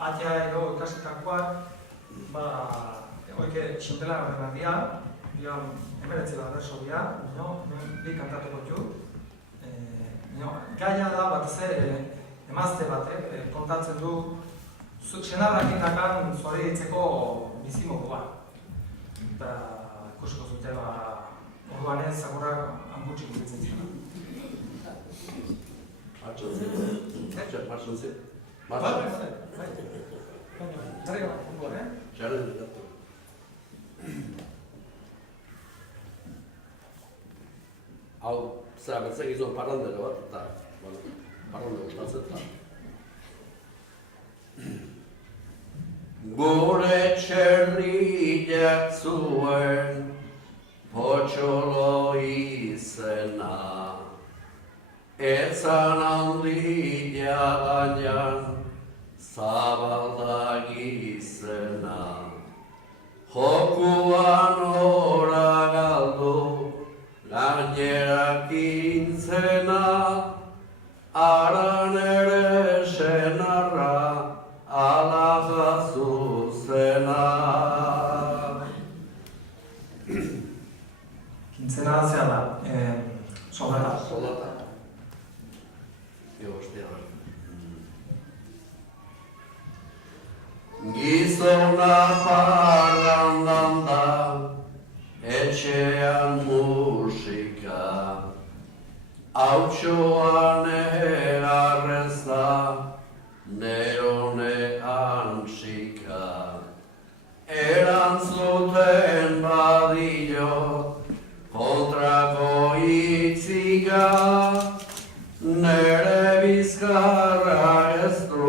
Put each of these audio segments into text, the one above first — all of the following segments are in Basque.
atea edo ikasitakoak, oike xintela bat dira, emeretzi bat berso dira, bi kantatuko dut. Gaia da batez emazte batek kontatzen du senarrakin dakan zoraitzeko bizimodua. Eta ikusiko zute orduan ez zagurrak angutxik ditzen zena. Martxan zen? Zarrega bat, ondoan, Txarren dut. Hau, zera betzak izan parrandero bat, eta parrandero gustatzen da. Gure txerriak zuen potxolo izena, etzan handia gainan zabaldak izena. Jokuan ora galdu gainerak intzena, aran ere senarra alaja zuzena. Kintzena zea da, soldata. Soldata. Ostia. Gizona parrandan da, etxean musika, hautsoan erarrez da, nerone antzika. Erantzuten badio, kontrako hitzika, nere bizkarra ez du,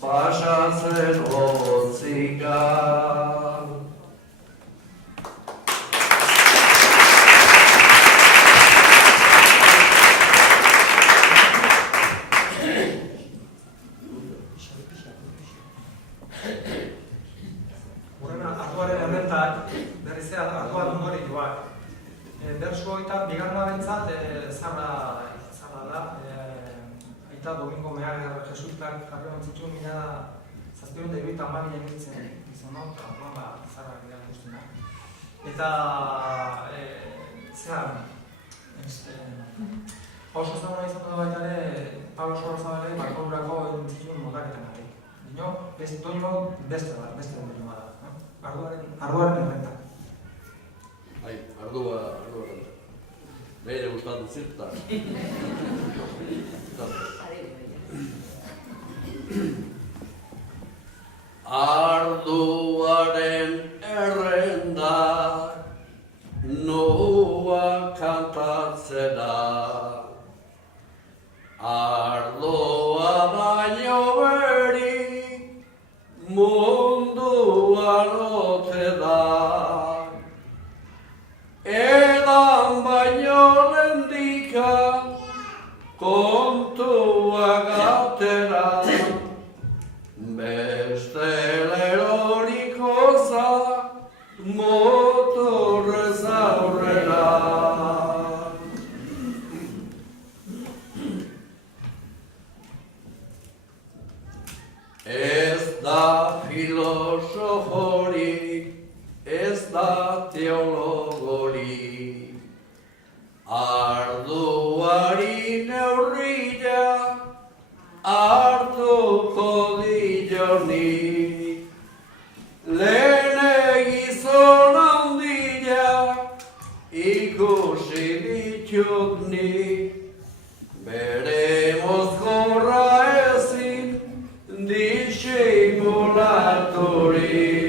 pasatzen hotzika. Arduaren errentak, berrizea ardua dungori joak. Bersu eta bigarna bentzat zarra da. Aita Domingo Meager jesuitak jarri hontzitxun mila zazpion da iruita amabila egitzen izan hau, eta orduan zarra gira guztuna. Eta, oso zaguna izan da baita ere, Pablo Sorozabale Markodurako entzitxun modaketan gari. Doino beste den doino da. Arduaren errentak. Ardua errentak. Beire gustatzen zirta. Arduaren errendak noa kantatzera, ardua baino beri munduan ote da. Edan baino lendika kontuak atera, beste lerorik oza motorrez aurrera. Ez da filosoforik, ez da teologorik, arduari neurria hartuko dionik. Lehen gizon handia ikusi ditut nik, bere mozkorra ezin disimulaturik.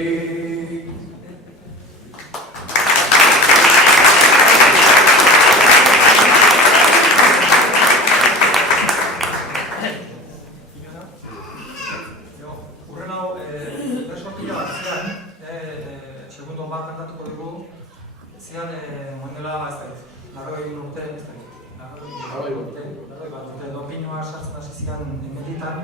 Urren hau, bersortia bat zean, segundo bat kantatuko dugu, zean moindela ez da, 80 urte, ez da, 80 bat urte, dopinoa sartzen hasi zian meditan,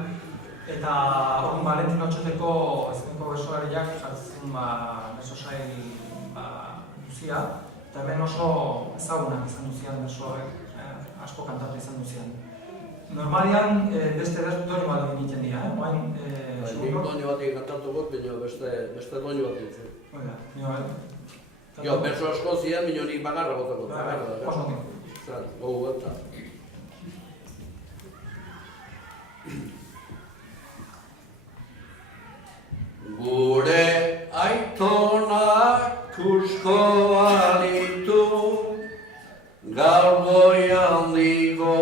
eta orduan Valentin Otxoteko ezkeneko bersolariak jartzen berso sail duzia, eta hemen oso ezagunak izan duzian bersoak, asko kantatu izan duzian. Normalian beste doinu bat egiten dira, oain doinu batik kantatuko, baina beste doinu batik zen. Oida, Berso asko ziren, baina nik bakarra botako. Oso ondo. Zan, gogu eta. Gure aitonak kusko balitu, gaur goi handiko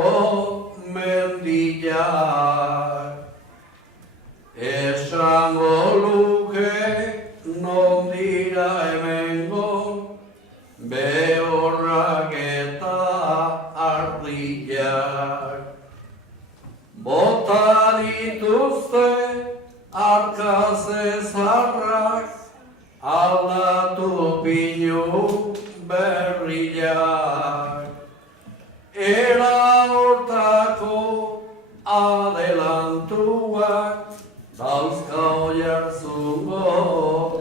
mendiak. Esango luke non dira hemengo, behorrak eta ardiak. Bota dituzte arkaz ezarrak, aldatu pinu berriak. Era hortako adelantuak, dauzka oiartzungo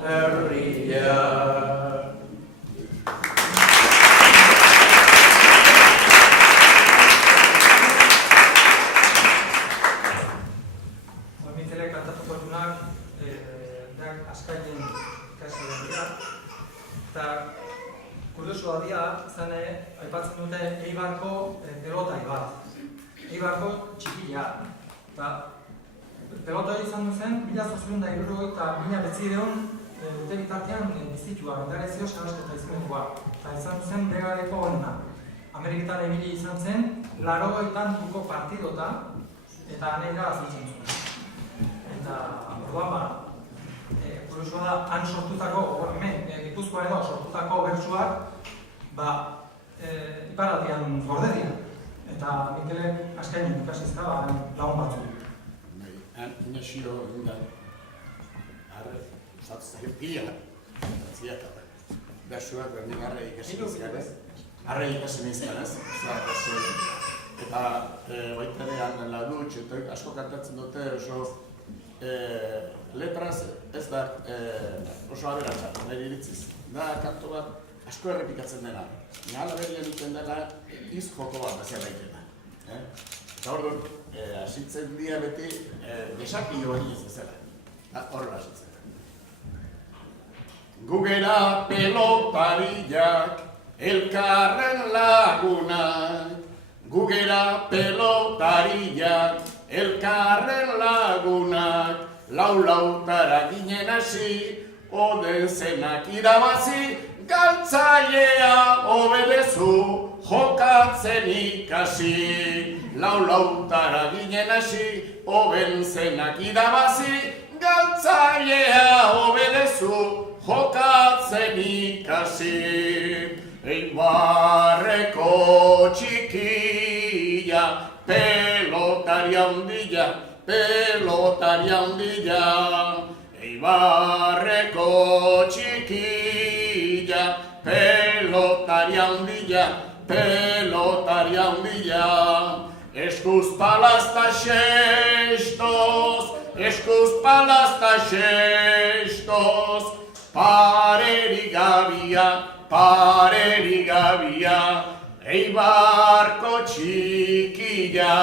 herriak. Mikelek kantatuko dunak, askainen ikasi dira. Eta kuriosua dira, izan aipatzen dute Eibarko pelotai bat. Eibarko txikia. Eta pelota izan duzen, 1870 eta 1909 urte bitartean bizitua, endarezio sarrasko eta izimentua. Eta izan duzen Begareko honena. Ameriketan ebili izan zen, 80 partidota eta anera azitzen zuen. Eta orduan kuriosua da, han sortutako, hemen, Gipuzkoa edo sortutako bertsuak, iparraldean gorde dira. Eta Mikelek askainen ikasi da, lagun batzuk. Inesio indan, zatzen pila, ziak, bersuak berdin arre ikasi nizkanez, eta baita dean ladutx, eta asko kantatzen dute oso letraz ez da oso aberatza, nire iritziz. Da kanto bat asko errepikatzen dena, nahala berrian duten dela iz joko bat bezala ikena. Eta orduan, asitzen dira beti desakio hori ez bezala. Horrela asitzen. Gugera pelotariak, elkarren lagunak. Gugera pelotariak, elkarren lagunak. Lautara ginen hasi, oden zenak irabazi, galtzailea obedezu, jokatzen ikasi. Lautara ginen hasi, oben zenak irabazi, galtzailea obedezu, jokatzen ikasi. Eibarreko txikia, pelotari handia, pelotari handia. Eibarreko txikia, pelotari handia, pelotari handia. Eskuz palazta xestos, eskuz palazta xestos, parerik gabia, Eibarko txikia.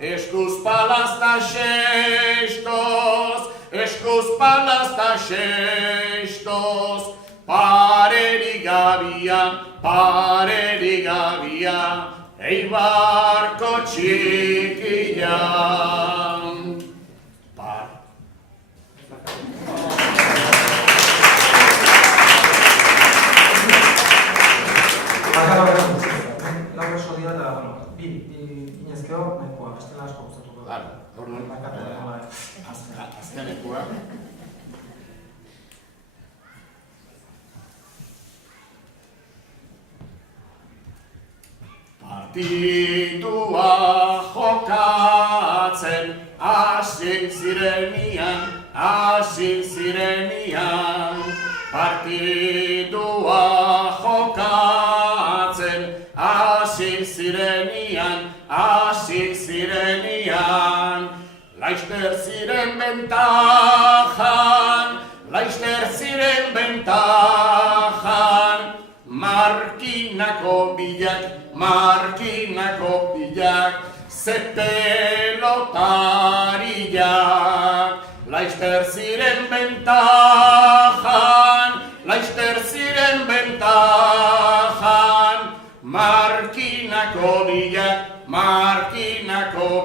Eskuz palazta xestos, eskuz palazta xestos, parerik gabia, Eibarko txikia. Lau berso dira eta, bi inezkeo, nahikoa, bestela asko gustatuko da. Azkenekua. Partidua jokatzen, hasi zirenian. Partidua jokatzen, hasi zirenian. Laizter ziren bentajan, markinako bilak, ze pelotariak. Laster ziren bentajan, markinako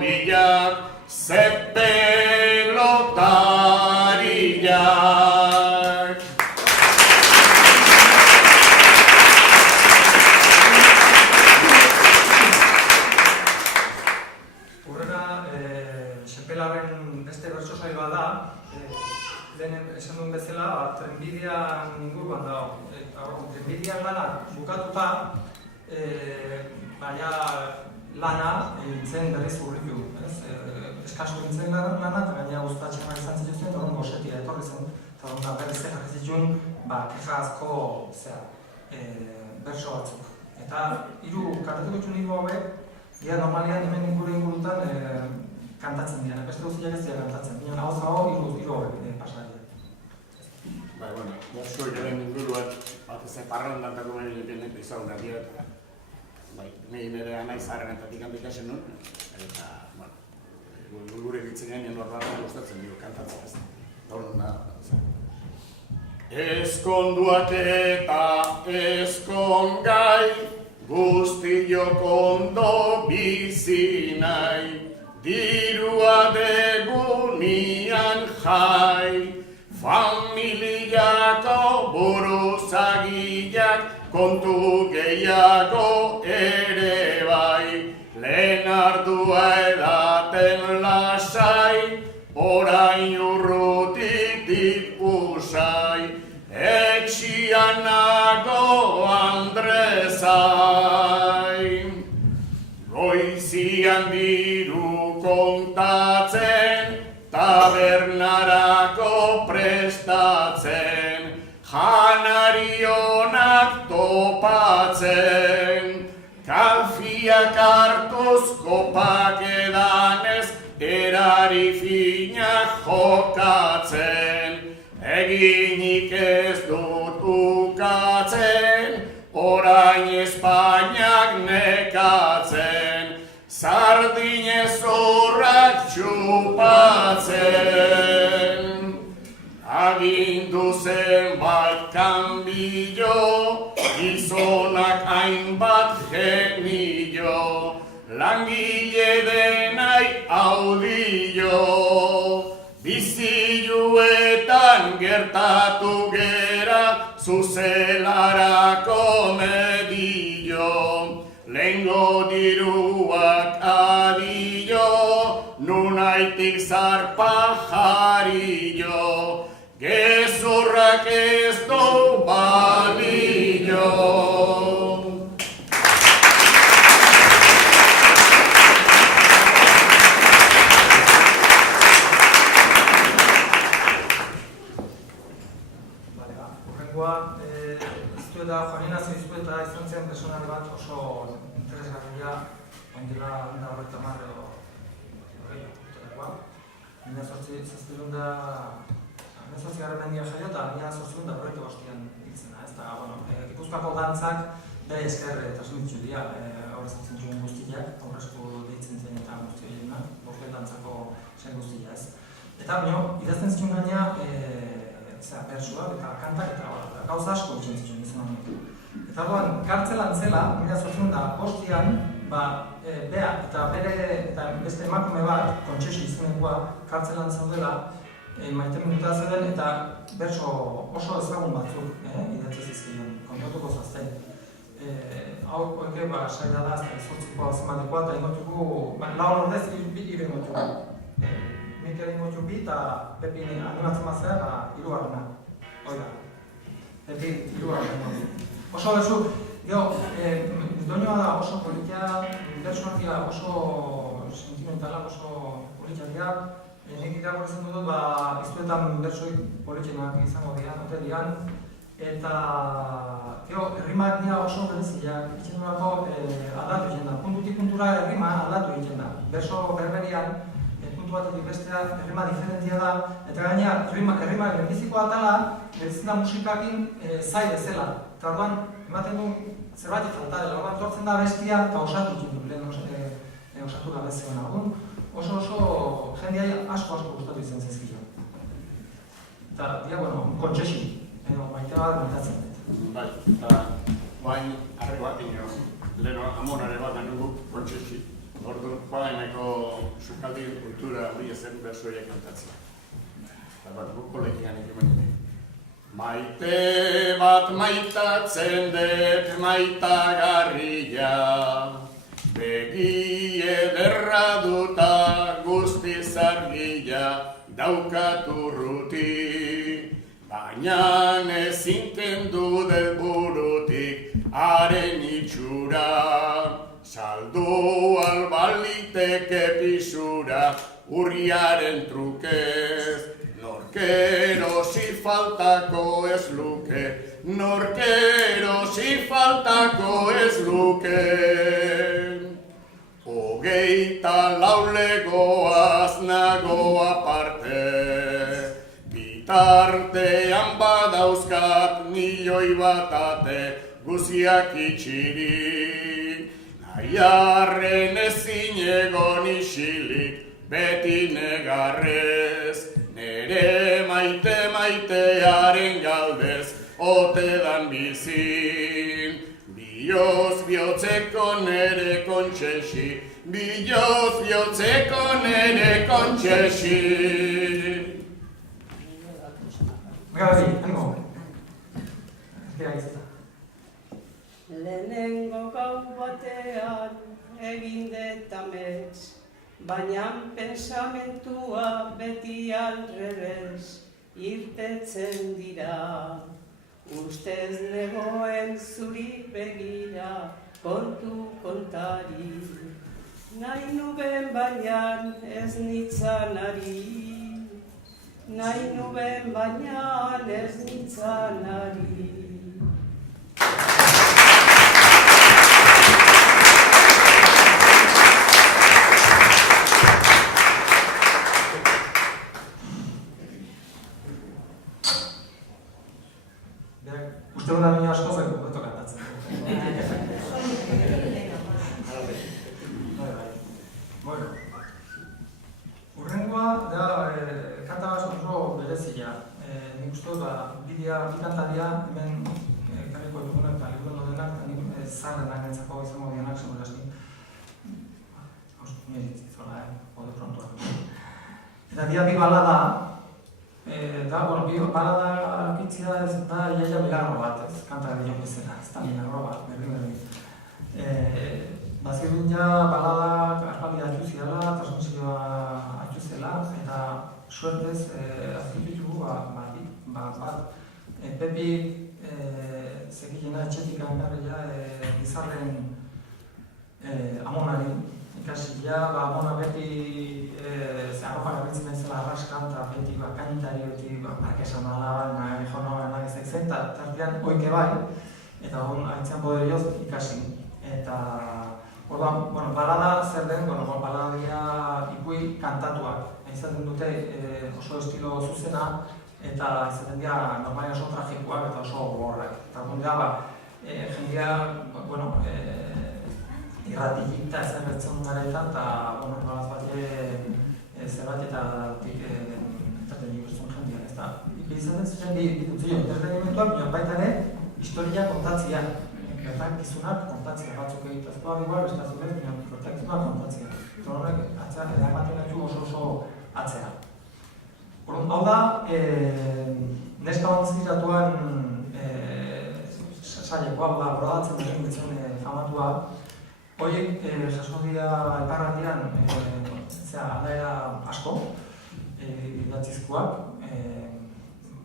bilak, ze pelotariak. Sepelaren beste bertso sail bat da, lehen esan duen bezala, trenbidean inguruan dago. Trenbidean lana bukatuta, baina lana zen berriz urritu. Eskaso gintzen lana, eta gaina guztatxean izan zituzten, eta horren gosetia etorri zen, eta horren berriz jarri zituen, keja asko bertso batzuk. Eta hiru kartatuko txunigo hauek, normalian hemen ingurutan kantatzen dira, beste guztiak ez dira kantatzen, baina nagozago hiru hauek pasaria. Bueno, bertso iraren inguruan, bat ez parrandantako mehiletenek izagun dira, nahi nire anai zaharrenetatik handik asen nun, eta, gure ditzen gainen horretan gustatzen dio kantatzen ez. Ezkonduak eta ezkongai, guztiok ondo bizi nahi, dirua degunian jai, familiako buruzagiak kontu gehiago ere bai, lehen ardua edaten lasai, orain urrutik dipusai, etxian nago Andrezai. Goizian diru kontatzen, tabernarako prestatzen, janari onak topatzen, kafiak hartuz kopak edanez, erari finak jokatzen, eginik ez dut ukatzen, orain Espainiak nekatzen, sardinez urrak txupatzen. Agindu zenbat kanbillo, gizonak hainbat genillo, langile denai audillo, biziluetan gertatu gera, zuzelarako medillo, lehengo diruak adillo, nunaitik zarpa jarillo, gezurrak ez du balillo. Eta Juanina Ziztueta izan zen personal bat oso interesgarria, oindela da horreta marre edo urtelakoa. Nina zortzigarren mendia jaio eta nina zortzigarren horreta bostian hiltzena. Gipuzkoako dantzak bere esker transmititzu dira, horrezak zentzuen guztiak, aurrezko deitzen zen eta guzti horiena, bortuen dantzako zen guztia ez. Eta idazten zituen gaina pertsuak eta kantak eta gauza asko itxen zituen izan honetan. Eta orduan, kartzelan zela, mila zortzion da, bostian, bea eta beste emakume bat, Kontxexi izenekoa, kartzelan zaudela, maite minuta zeuden eta bertso oso ezagun batzuk idatzez izkion, kontutuko zazten. Hau, oike, saila da, zortzikoa zematekoa, eta ingotuko, laun ordez, hiru ingotuko. Mikel ingotu bi eta Pepin animatzen mazera eta hirugarrena. Oida, Pepin hirugarrena. Oso berzu, doinoa da oso politia, bertsuak dira oso sentimentalak, oso politia dira. Nik irakurtzen dut, iztuetan bertsoik politienak izango dira, ote dian. Eta, errimak dira oso bereziak, itzen durako aldatu egiten da. Puntutik puntura errima aldatu egiten da. Berso berberian, puntu batetik bestea errima diferentzia da, eta gainera errima lehenbiziko atala, beretzen da musikakin zai bezala. Eta orduan, ematen du zerbait falta dela, orduan tortzen da bestia eta osatu egiten du, lehen osatu da bezala. Oso jendeai asko gustatu izan zezkila. eta dira, kontsesi, edo maite bat mentatzen dut. Bai, eta guain arre bat ino, leheno amonare bat ganugu kontsesi. Orduan, guaineko sukaldi kultura hori ezen bersuaiak kantatzea. Eta bat, guk kolegian ekimen Maite bat maitatzen dut maitagarria, begi ederra duta guztiz argia daukat urruti, baina ezinten dut burutik haren itxura, saldu albaliteke pisura urriaren trukez. Norkero si faltako ez luke, norkero si faltako ez luke. Hogeita laulegoaz nago aparte, bitartean badauzkat milioi batate guziak itxirik. Nahiarren ezin egon isilik, beti negarrez. Nere maitearen galdez, ote dan bizin. Bioz bihotzeko nere kontsesi, bioz bihotzeko nere kontsesi. Gabi, hango. Ezkera izan. Lehenengo gau batean egin dut amets, baina pensamentua beti alrebez irtetzen dira. Ustez negoen zuri begira kontu kontari. Nahi nuben baina ez nitzan ari. Nahi nuben baina ez nitzan ari. Uste dut da nina asko zen hobeto kantatzen. Bueno, urrengoa da kanta bat oso berezia. Nik uste dut bi kantaria hemen ekarriko ditugunak eta liburuan daudenak eta nik zaharrenak entzako izango dianak segurazki. Miritzi zola, ode prontoa. Eta dira bi balada, balada arkitzia ez da iaia milagro bat, ez kanta edo bezala, ez da milagro bat, berri. Bazirun ja baladak arpaldia hartu zidala, transmisioa hartu zela, eta suertez azkipitu bat. Pepi zekilena etxetik gangarria Bizarren amonari ikasila, amona beti arropa garbitzen bezala arraskan, eta beti kainitari, beti parkesan dala, nahi jonoa nahi ezak zen, eta tartean oike bai, eta haitzean poderioz ikasi. Eta orduan, balada zer den, balada dira ipui kantatuak. Izaten dute oso estilo zuzena, eta izaten dira normali oso tragikoak eta oso gogorrak. Eta gundea, jendea, irratik eta ezerretzen garetan, eta nolaz bat zerbatetatik etaten ikusten jendean, ez da. Izaten zendi ditutzio, entretenimentuak, baita ere, historia kontatzea. Gertakizunak kontatzea batzuk egitazkoa igual, besta zurez, gertakizunak kontatzea. Eta horrek atzean edamaten ditu oso atzera. Hau da, neska bantziratuan sailekoa, brodatzen duten ditzen famatua. Horiek jaso dira elkarratian aldaera asko, idatzizkoak,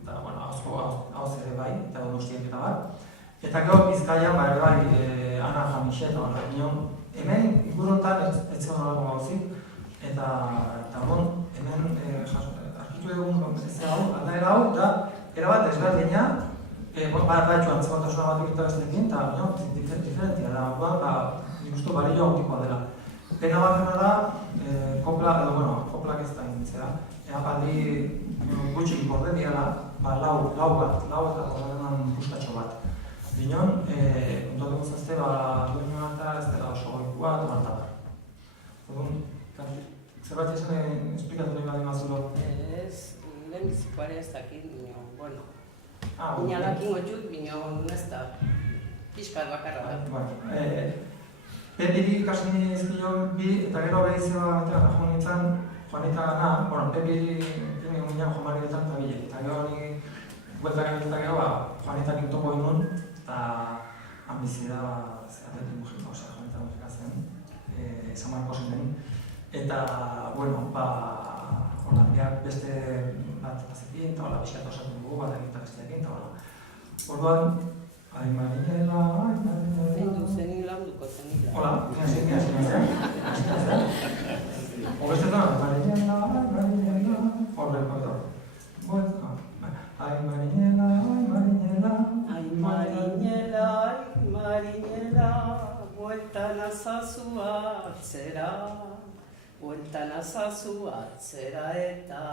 eta hau ere bai, eta donostiak eta bat. Eta gero Bizkaian, ere bai, Ana Jamixe eta hemen ingurunetan ez zegoen horrego gauzik, eta hemen arkitu egun aldaera hau, eta erabat ezberdina, batxu antzekontasuna bat egita bestekin, eta diferentia da, nik uste balio autikoa dela. Pena bat da, koplak ez da egintzea, apaldi gutxik borde diala, lau eta horrenan puskatxo bat. Dinon, kontatuko zazte, duinoa eta ez dela oso goikua eta martabar. Zerbait esan esplikatu nahi badi mazulo? Ez, lehen bizikoare ez dakit, bino, bueno. Ah, Bina dakingo txut, bino, ez da, pixkat bakarra da. Bueno, Pepiri ikasi nizkio bi, eta gero behizioa batean joan nintzen, Juanita gana, bueno, Pepiri gine guinean joan marietan eta bile. Eta gero ni, bueltak eta gero, Juanita gintopo inun, eta ambizida, zeratetik mugiko, Juanita mugika zen, San Marcos inen. Eta, bueno, hola, biak beste bat bazekin, eta hola, pixkat osatzen dugu, bat egin eta besteekin, eta hola. Orduan, ai Marinela, ai Marinela... Zein landuko zenila. Hola, zinazien. Obeste da, Marinela, ai Marinela... Horre, bueno, ai Marinela, ai Marinela... Ai Marinela, ai Marinela, bueltan azazu atzera. Bueltan azazu atzera eta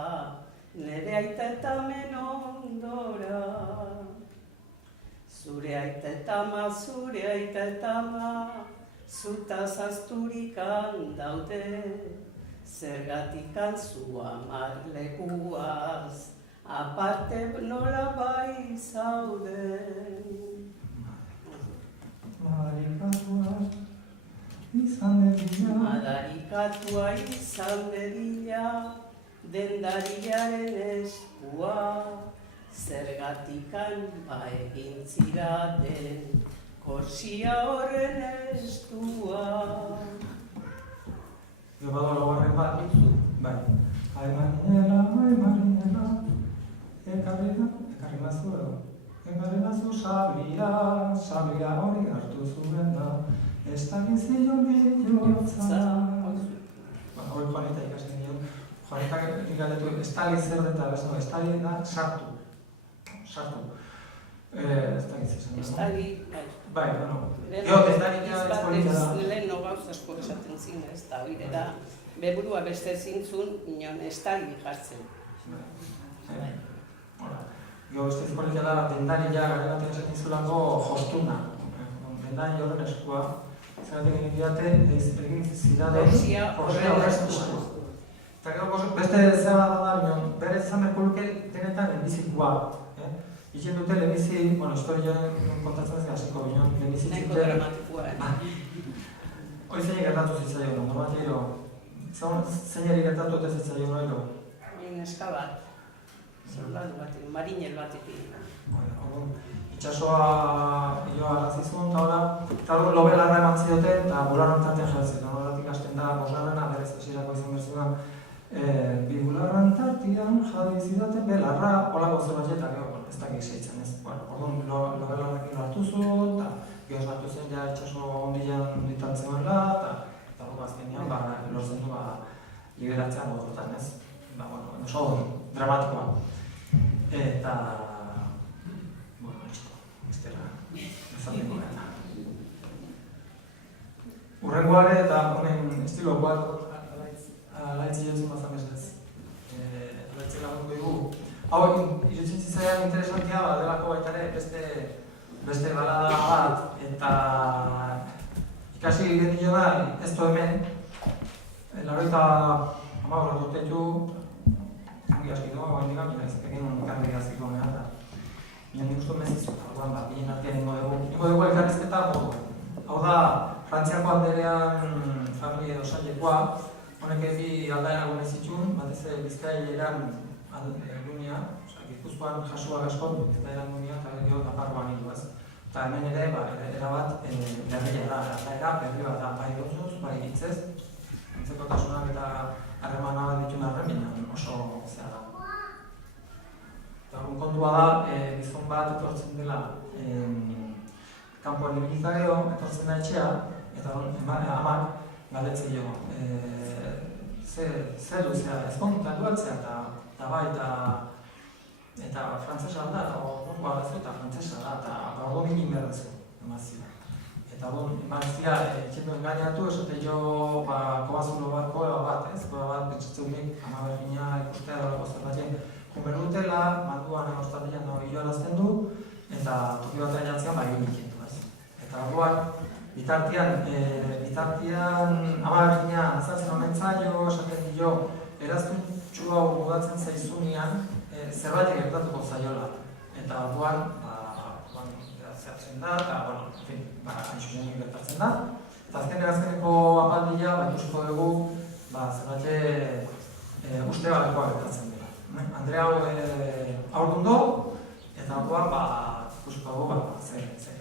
nire aita eta menondora. Zure aita eta ma, zutaz asturikan daude, zergatikan zu amar lekuaz, aparte nola bai zauden. Madarikatua izan bedila, dendariaren eskua, zergatikan egin ziraten, korsia horren estua. Gero badu laugarren bat, bai. Ai Marinela, ekarri mazu edo. Ekarri mazu sabria hori hartu zuen da, ez da gizilon bihotza. Hori Juanita ikasten dion, Juanita ikatetu, estali zer deta, estali da sartu. Ez da gizizan. Estali, bai, bueno. Lehen no gauz asko esaten zin, ez da, hori da, beburua beste zintzun, inon estali jartzen. Gero beste izpolitia da, dendari ja, gare batean esaten zulako jostuna. Dendari horren eskua, zeratik egin diate, egin zidade, korsia horren eskua. Eta gero beste zera da, bere izan berkoluke denetan lehenbizikoa. Izen dute lehenbizi, bueno, historioan kontatzen ez hasiko binean, lehenbizi zuten... Nahiko dramatikoa, Hori zeinek gertatu zitzaion, normateiro. Zeinari gertatu ez zitzaion noiro? Neska bat, soldadu batekin, marinel batekin. Itxasoa joa arrazizun, eta hori lobelarra eman zioten, eta bularron tartean jartzen. Horretik hasten da, bosgarrena, berez hasierako izan berzudan, bi bularran tartean jarri zidaten belarra, holako zerbait eta gero, ez dakik seitzen ez. Orduan, lobelarrekin hartu zu, eta gehoz hartu zen ja itxaso ondilean ditantzen horrela, eta hori azkenean, lortzen du liberatzea modutan ez. Oso dramatikoa. Eta... Urrengoare eta honen estilokoak alaitzi jotzen bazan bezaz. Alaitzi lagunko dugu. Hau, irutzen zitzaian interesantia delako baita ere beste balada bat, eta ikasi egiten dio da, ez du hemen, laurogeita hamabost urte ditu, ongi aski du, hain dira, egin garri azkiko gara, eta nik uste mezizu, orduan ginen artean ingo dugu elkarrizketa modu. Hau da, Frantziako alderean familia edo sailekoa, honek edi aldaera gune zituen, batez Bizkaileran Egunia, Gipuzkoan jasua askon, eta Erangunia eta gero Nafarroan hiluaz. Eta hemen ere, erabat berria da, aldaera berri bat da, bai dotzuz, bai hitzez, entzekotasunak eta harremana dituen harreminan oso zea da. Eta kontua da, gizon bat etortzen dela kanpoan ibilita gero, etortzen da etxea, eta amak galdetzen jo. Zer duzea, ezkontuta duatzea, eta bai, eta frantzesa da, nongo arazu eta frantzesa da, eta ordo minin berrezu, emazia. Eta ordo emazia, etxendo engainatu, esate jo, kobazulo bat, koeba bat, koeba bat, pentsatzeunik, ama berdina ikustea dolako zerbatzen, junber dutela, manduan egostatean hiloarazten du, eta toki batean jantzean, bai unikentu, ez. Eta orduan, bitartian, ama berdina azaltzen omen zailo, esaten dio, eraztun txua mudatzen zaizunean, zerbait gertatuko zaiola. Eta orduan, zehatzen da, eta, hain zuzen gertatzen da. Eta azkeneko apaldia, ikusiko dugu, zerbait uste batekoa gertatzen dela. Andre hau aurdundo, eta orduan, ikusiko dugu, zer gertatzen.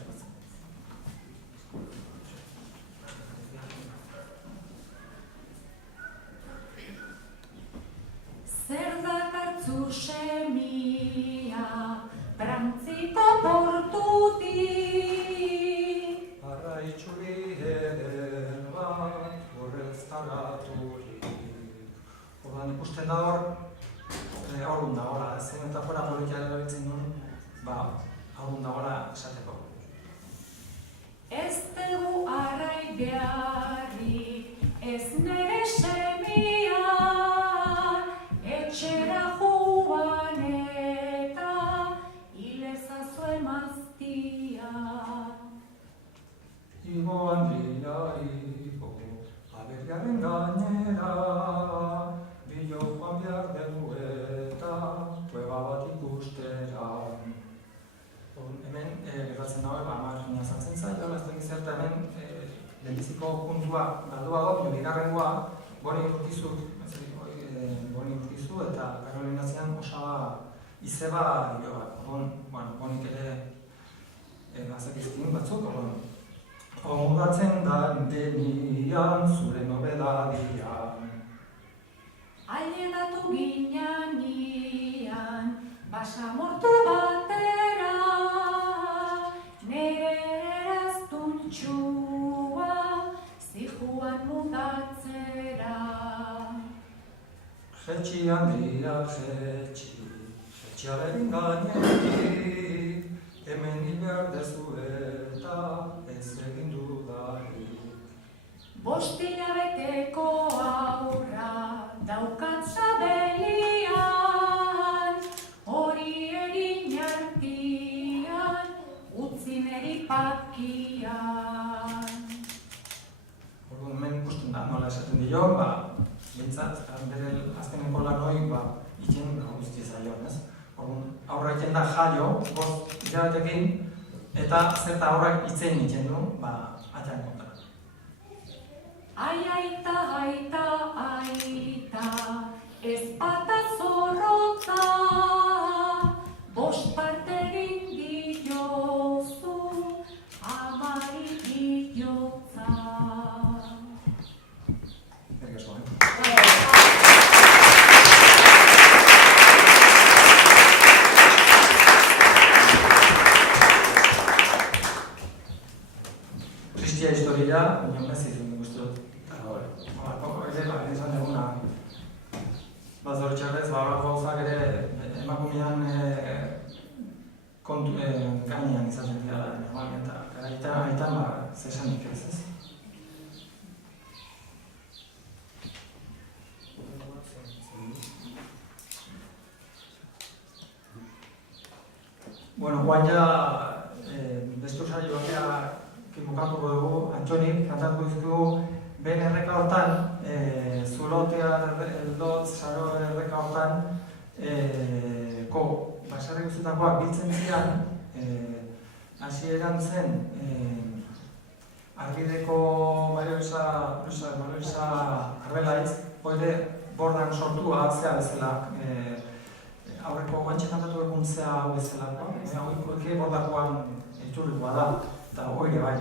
Zer dakartzu semia, prantziko portutik. Arra itxuri eder bat, horrez taraturik. Orduan ikusten da hor dagoela, ez metafora politia erabiltzen duen, hor dagoela esateko. Ez dugu arrai beharrik, ez nere semia, etxera joan eta hilezazue emaztia. Igo handia igo, aberriaren gainera, bilo joan behar dugu eta kueba bat ikustera. Hemen gertatzen dago, margina sartzen zaio, ez dakiz zerta hemen lehenbiziko puntua galdua dut, bigarrengoa, Boni urkizu eta Karolinazian osaba izeba dio bat. Bonik ere bazekizkin batzuk, ondatzen da denian zure nobedadian. Ailegatu ginean, basamortu batera, nere eraztuntxua, zijuan mudatzera. Jetxi handia, jetxiaren gainetik, hemen behar dezu eta ez egin dudarik. 5 hilabeteko aurra daukat sabelian, hori egin artian, utzi neri pakian. Orduan hemen ikusten da, nola esaten dion, bintzat, bere azkeneko lanoi, itxen guzti zaion, ez? Orduan, aurra itxen da jaio, 5 hilabetekin, eta zerta aurrak itzen itxen du, atxan kontra. Ai, aita, aita, aita, ezpata zorrotza, 5 parte egin diozu, amari diotza. Tristia historia, nion ez izan guztu dut. Esan eguna. Zoritxarrez, gauzak ere emakumean gainean izaten dira eta aitan zesanik ez. Guain ja bestu saioak bukatuko dugu, Antxonik kantatuko dizkigu ben erreka hortan, zulotea eldotz, saro erreka hortan, baserri guztietakoak biltzen zian, hasieran zen, Arbideko Maria Luisa Arbelaitz, hoide bordan sortua zea bezala, aurreko guantxe kantatu egun zea hau bezalakoa, hoike bordakoan iturrikoa da, eta hoire bai.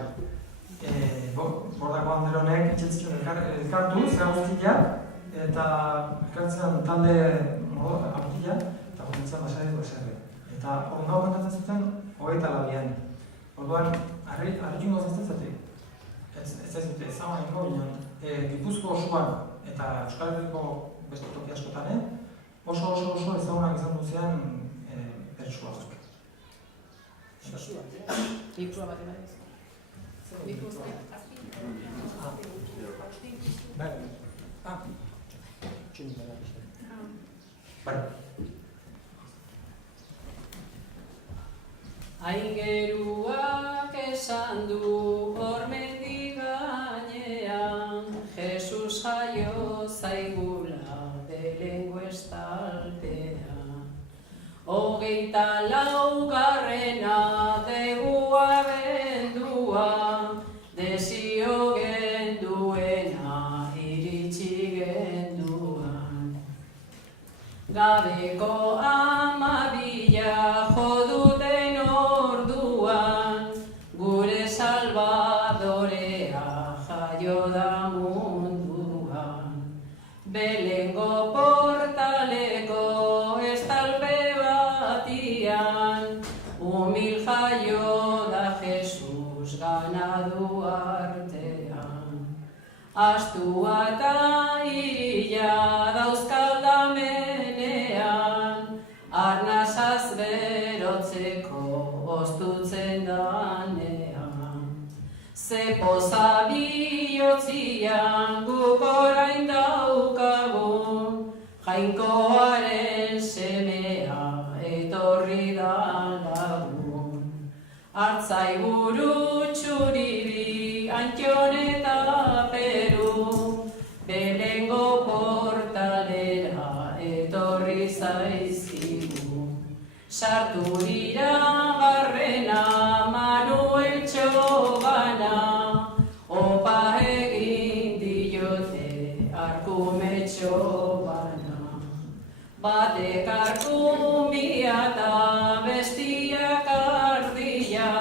Bordako handeronek itxetzituen elkartu, zera guztia, eta elkartzean talde aurtia, eta guztitzen basaritu eserri. Eta hori gau kantatzen zuten, 22an. Orduan, harrikin gozatzen zatik. Ez ez dute, ezagun egingo ginen, Gipuzko osoan eta Euskal Herriko beste toki askotan, oso ezagunak izan duzean pertsua. Ipua bat emaiz. Aingeruak esan du hormendik gainean, Jesus jaio zaigula belengo estaltean. 24. Degu abendua, desio genduena iritsi genduan. Gabeko amabila joduten orduan, gure salvadorea jaio da munduan. Belengo portaleko estalpe batian, humil jaio da Jesus ganadu artean. Astua eta irila dauzkaldamenean, arnasaz berotzeko oztutzen danean. Ze poza bihotzian guk orain daukagun, Jainkoaren semea etorri da lagun. Artzai buru txuribi, Antton eta Peru, Belengo portalera etorri zaizkigu. Sartu dira barrena Manuel Txobana, opa egin diote arkume Txobana. Batek arkumia eta bestiak ardila,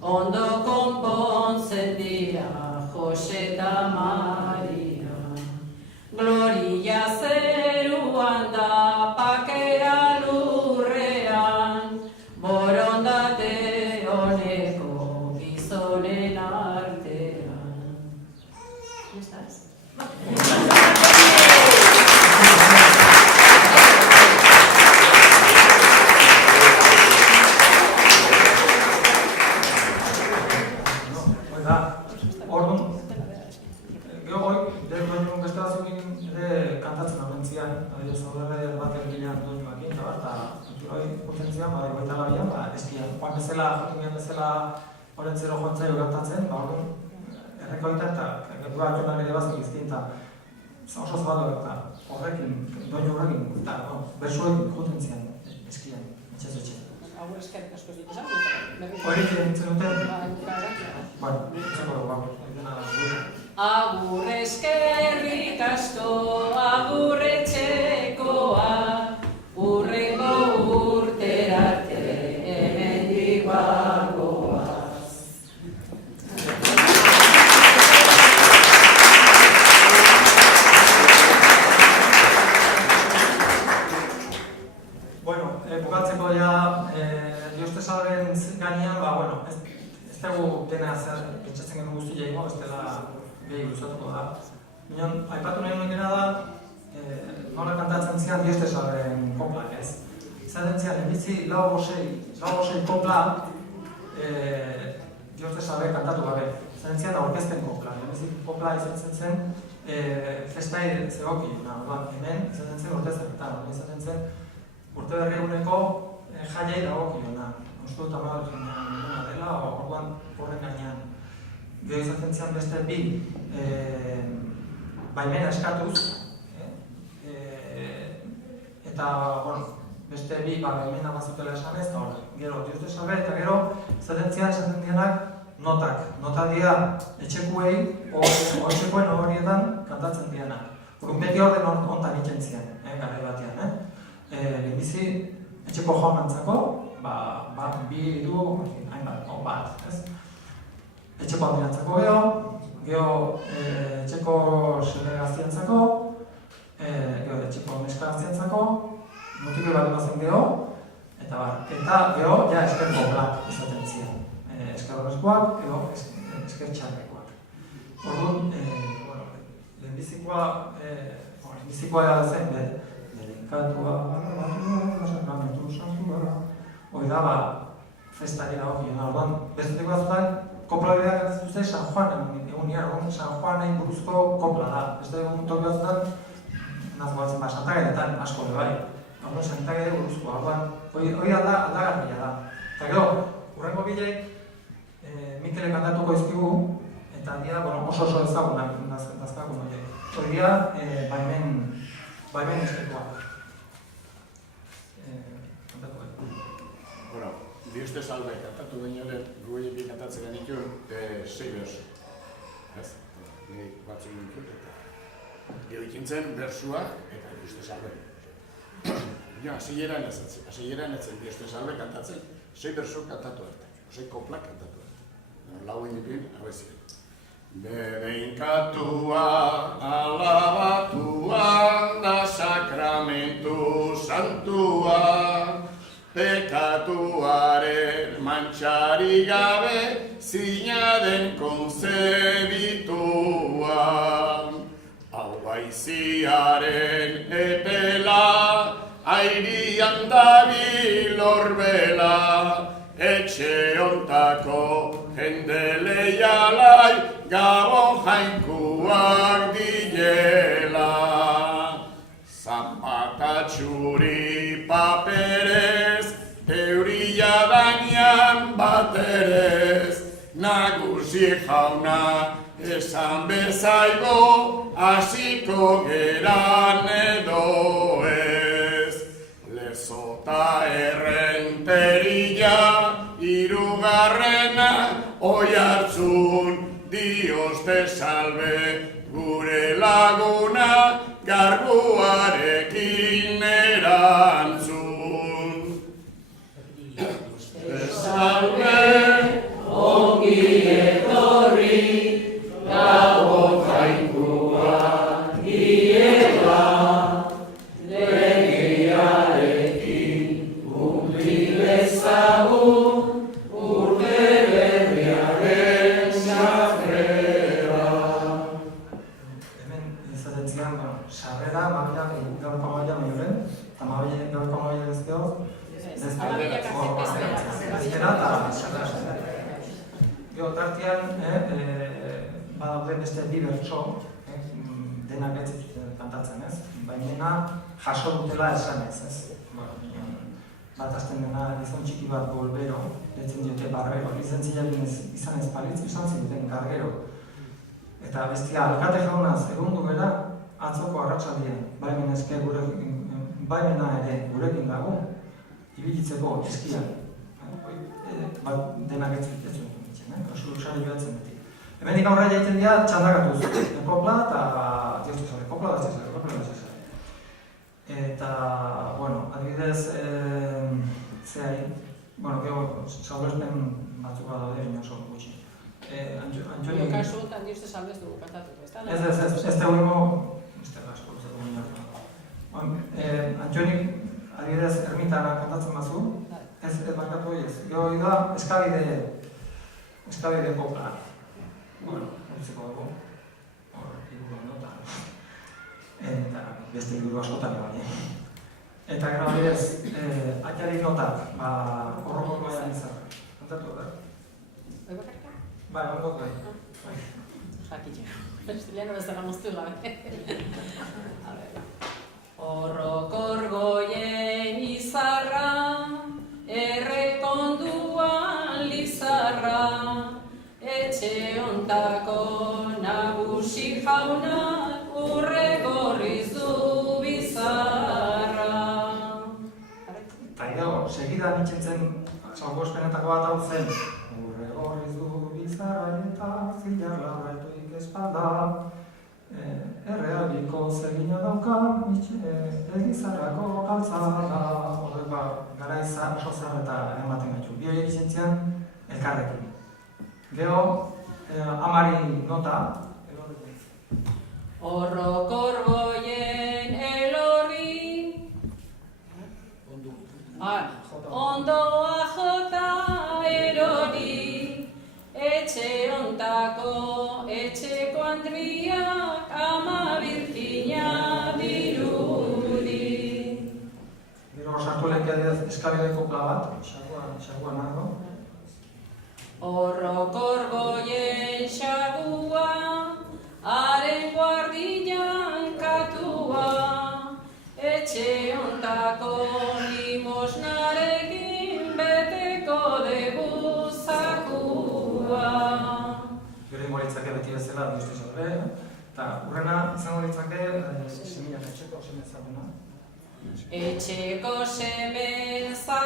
ondo konpontzen dira Jose eta Maria. Gloria zeruan da pakera lurrean, borondate honeko gizonen artean. ¿Estás? Orduan, gero goi, doinu beste batzukin ere kantatzen horrentzian, zaudere bat ergilean doinuakin, eta hori urten zian, goita labian, eskian. Joan bezala, jotunean bezala horrentzero joantzaio kantatzen, orduan, errekoita eta gertua joan ere bazik izkin, eta oso zabaldu eta horrekin, doinu horrekin, eta bersuekin joten zian, eskian, etxez-etxe. Hau eskerrik asko ez dituzen? Hori nintzen duten? Bueno, agur eskerrik asko, agur etxekoa, urrengo urterarte hemendik bagoaz. Bueno, bukatzeko ja, Diostesaren gainean, ez dugu dena pentsatzen genuen guzti jaingo, ez dela gehi luzatuko da. Minon, aipatu nahi nuekena da, nola kantatzen zian Diostesaren koplak, ez? Izaten zian, enbitzi lau gozei kopla Diostesare kantatu gabe. Izaten zian aurkezten kopla, enbitzi kopla izaten zen festai zegoki, hemen izaten zen urtezaketan, izaten zen urte berri eguneko jaiai dagokiona. Uste dut amagal jendean dela, orduan horren gainean. Gero izaten zian beste bi baimena eskatuz, eta beste bi baimena bazutela esanez, eta hor, gero Diostesare eta gero izaten dianak notak. Nota dira etxekuei, etxekoen horietan kantatzen dianak. Urun beti orden ontan itzen zian, garai batean. Lehenbizi etxeko jaunantzako, bi du, hainbat, bat, ez? Etxeko handirantzako geho etxeko seme gaztiantzako, geho etxeko neska gaztiantzako, mutike bat bazen geho, eta geho, ja, esker koplat izaten ziren. Esker horrezkoak, geho, esker txarrekoak. Orduan, lehenbizikoa da zen, Katua, hori da, festari dago ginen, orduan, besteteko batzutan, kopla berak kantatzen dute San Juan egunean, San Juanen buruzko kopla da. Beste egun toki batzutan, nazgoatzen Santageretan, asko bai. Orduan, Santagere buruzko, orduan, hori aldagarria da. Eta gero, hurrengo bilek, Mikele kantatuko izkigu, eta dira, oso ezagunak dazkakun horiek. Hori dira, baimen eskerkoa. Juste Salve kantatu bainoren gueietik kantatzen genituen 6 bersu. Ez? Ni batzuk nintzen eta gero ikintzen bersuak eta Juste Salve. Ja, hasieran etzen Juste Salve kantatzen 6 bersu kantatu arte, 6 koplak kantatu arte. Lau egin hau ezin. Bebenkatua, alabatua, da sakramentu santua, pekatuaren mantxari gabe, zina den konzebitua. Hau baiziaren epela, airian dabil orbela, etxe ontako jende leialai, Gabon jainkuak diela. Zapata txuri paperez, euria danian baterez, nagusi jauna esan bezaigo, hasiko geran edo ez. Lezota errenteria, hirugarrena Oiartzun, Dios te salve, gure laguna, garbuarekin erantzun. Te salve, ongi etorri, Gabon jainkoa diela, legiarekin kumpli bezagun, urte berriaren sarrera, mabiak gaurko maia maioren, eta mabiak gaurko maia ezkeo, ezkera eta sarrera. Gero tartian, badaude beste bi bertso, denak ez zuten kantatzen ez, baina jaso dutela esanez ez. Bat azten dena gizon txiki bat bolbero, detzen diote barbero, lizentzia izan ez palitz, izan ziduten kargero. Eta bestia alkate jaunaz egundu bera, atzoko arratsaldean, baimena ere gurekin dago, ibilitzeko eskian. Bat denak ez zuten ditzen, oso usari joatzen beti. Hemendik aurrera jaiten dira txandakatuz, kopla eta kopla da zezare. Eta, bueno, adibidez, zehari, bueno, gero, salbespen batzuk badaude, oso gutxi. Antxoni... Kasu, tan Dios te salve ez dugu kantatu, ez da? Ez teguimo... Antxoni, adibidez, ermitara kantatzen bazu, ez bakatu ez. Gero da, eskabide kopla. Bueno, utziko dugu. Hor, iruro nota. Eta beste iruro askotan egon. Eta gero adibidez, atxari notak, horroko goian izan. Kantatu da? Bai, ongot bai. Jakitxe. Estiliano bezala moztu gabe. Horrokor goien izarra, errekonduan lizarra, etxe ontako nagusi jaunak urre gorriz du bizarra. Eta gero, segidan itxentzen salbuespenetako bat hau zen, urre gorriz du bizarra eta zilarra baituik espalda, errealiko zegina dauka, egizarrako galtzada, gara izan oso zer eta ematen gaitu. Bi horiek izentzian elkarrekin. Gero, amari nota. Horrokor goien elorri, ondoa jota erori, etxe ontako etxeko andriak ama birkina dirudi. Gero, sartu lekia eskabide kopla bat, xaguan nago. Horrokor goien xagua, haren guardian katua, etxe ontako limosnarekin beteko dugu zakua. Gero ingo litzake beti bezala, Dios te salve, eta urrena izango litzake semina etxeko seme ezaguna. Etxeko seme ezaguna,